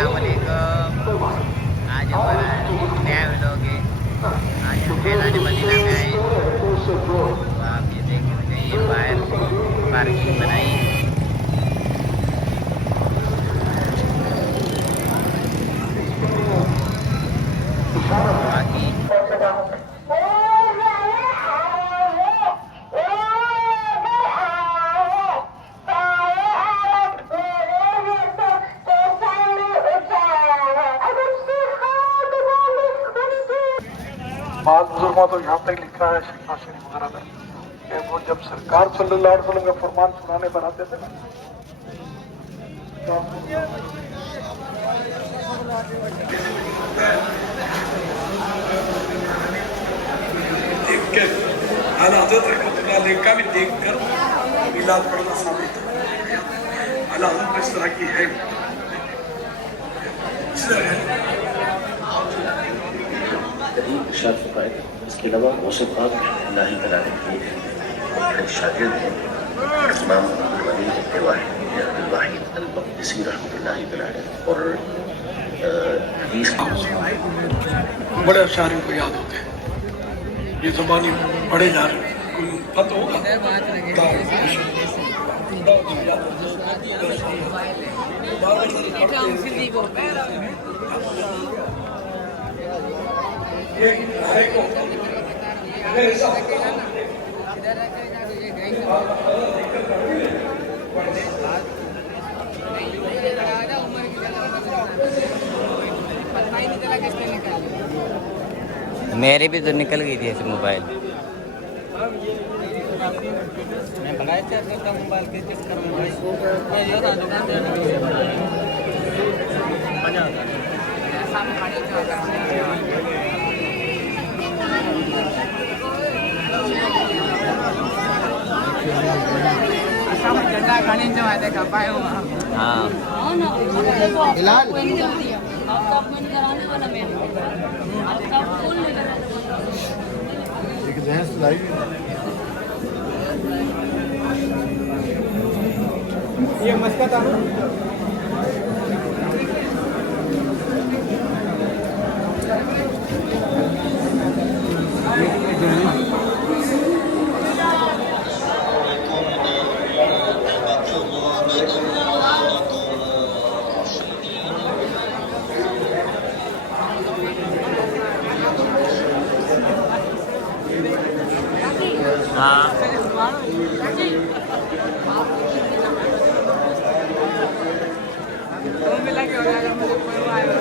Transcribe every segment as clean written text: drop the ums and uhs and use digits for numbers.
अस्सलाम वालेकुम। आज हमारा नया व्लॉग है। आज हम फैज़ान मदीना में आए। तो आप ये देख सकते हैं, ये बाहर पार्किंग बनाई है। बाकी बाद बुजुर्गों तो यहाँ तक लिखा है शिफा शरीफ वगैरह में कि वो जब सरकार सल्लल्लाहु अलैहि वसल्लम का फरमान सुनाने पर आते थे ना, देख के आला हज़रत रहमतुल्लाह अलैह का भी देख कर मिलाद पढ़ना साबित है। आला हज़रत इस तरह की है। इरशाद फरमाए। इसके अलावा गौसे पाक इलाही कराने के शागिर्द हैं इमाम अब्दुल वली इब्न वाहिद अल-मक़दिसी रहमतुल्लाहि अलैह और हदीस बड़े अशारे को याद होते हैं। ये ज़बानी बड़े जा रहे हैं, पता होगा मेरी भी तो निकल गई थी ऐसे मोबाइल। मैं बनाए थे अपना मोबाइल के चक्कर में भाई मैं ये था दुकान से मजा आता है। झंडा खाने जो आए थे पाए हुआ। हाँ हिलाल एक जैस लाई ये मस्का था ना हाँ तो मिला के हो जाएगा मुझे कोई आएगा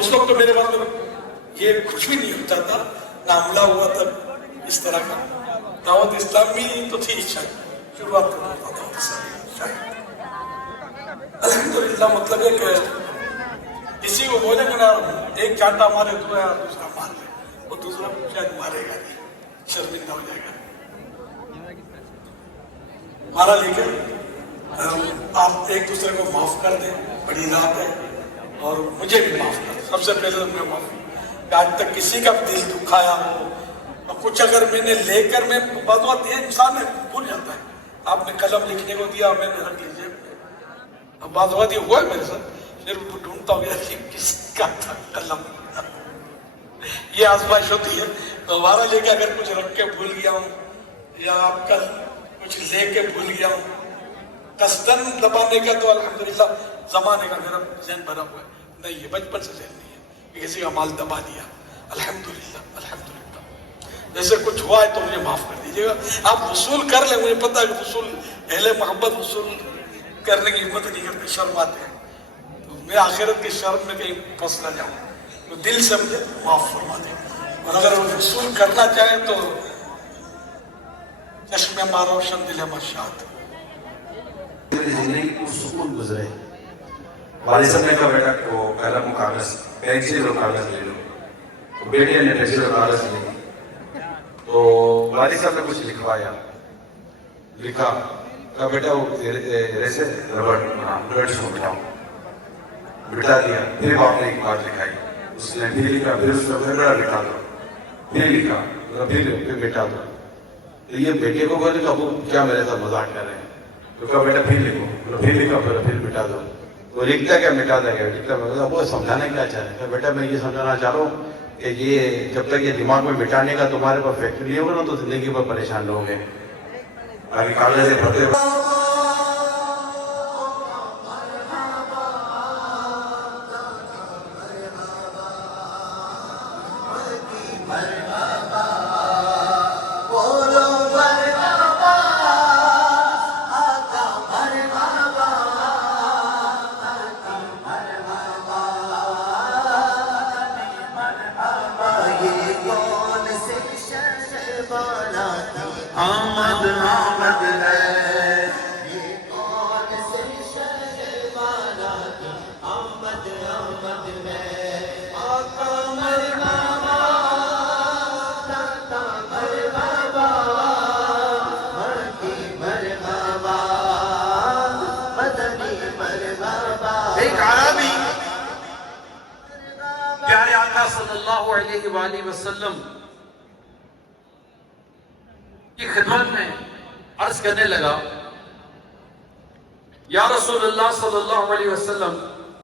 उस वक्त तो मेरे बाद ये कुछ भी नहीं होता था, ना हमला हुआ था इस तरह का। दावत इस्लामी तो थी शुरुआत अल्हम्दुलिल्लाह। मतलब है कि किसी को बोलेंगे ना एक चांटा मारे तो यार दूसरा मार ले, वो दूसरा शायद मारेगा नहीं, शर्मिंदा हो जाएगा। मारा लेकर आप एक दूसरे को माफ कर दें, बड़ी बात है। और मुझे भी माफ कर, सबसे पहले तो मैं माफ, आज तक किसी का भी दिल दुखाया हो और कुछ अगर मैंने लेकर, मैं बात ये इंसान है भूल जाता है। आपने कलम लिखने को दिया, मैंने रख लीजिए, अब बात ये हुआ है मेरे साथ, फिर ढूंढता हूँ यार किसका था कलम। ये आजमाइश होती है। तो हमारा लेके अगर कुछ रख के भूल गया हूँ या आपका कुछ लेके भूल गया हूँ, कस्टन दबाने का तो अल्हम्दुलिल्लाह जमाने का मेरा ज़हन भरा हुआ है, नहीं है, बचपन से ज़हन नहीं है कि किसी का माल दबा दिया। अल्हम्दुलिल्लाह अल्हम्दुलिल्लाह, जैसे कुछ हुआ है तो मुझे माफ कर दीजिएगा। आप वसूल कर ले, मुझे पता है कि वसूल अहले मोहब्बत वसूल करने की हिम्मत नहीं करते, शर्माते हैं। तो मैं आखिरत की शर्म में कहीं फंस ना जाऊँ, तो दिल से मुझे माफ फरमा दे। और अगर वो वसूल करना चाहे तो चश्मे मारोशन दिल मशात। जिंदगी को सुकून गुजरे। वालिद साहब ने कहा बेटा को कलम कागज, पेंसिल और कागज ले लो। तो बेटे ने पेंसिल और कागज ली, तो वालिद साहब ने कुछ लिखवाया, लिखा, कहा बेटा वो एरे से रबड़ को बिठाओ, बिठा दिया। फिर आपने एक बात लिखाई, उसने फिर लिखा, फिर उसने फिर बड़ा लिखा दो, फिर लिखा, फिर बिठा दो। तो ये बेटे को बोले कि अब क्या मेरे साथ मजाक कर रहे हैं, तो कहा बेटा फिर लिखो, फिर लिखा, फिर मिटा दो। तो लिखता क्या मिटा देंगे, लिखता वो समझाना क्या चाह रहे हैं। बेटा मैं ये समझाना चाह रहा हूँ कि ये जब तक ये दिमाग में मिटाने का तुम्हारे पास फैक्ट्री नहीं होगा ना, तो जिंदगी पर परेशान रहोगे। आगे कागज से पढ़ते आमद आमद है, एक आरामी प्यारे आका सल्लल्लाहु अलैहि वसल्लम की खिदमत में अर्ज करने लगा, या रसूलल्लाह सल्लल्लाहु अलैहि वसल्लम,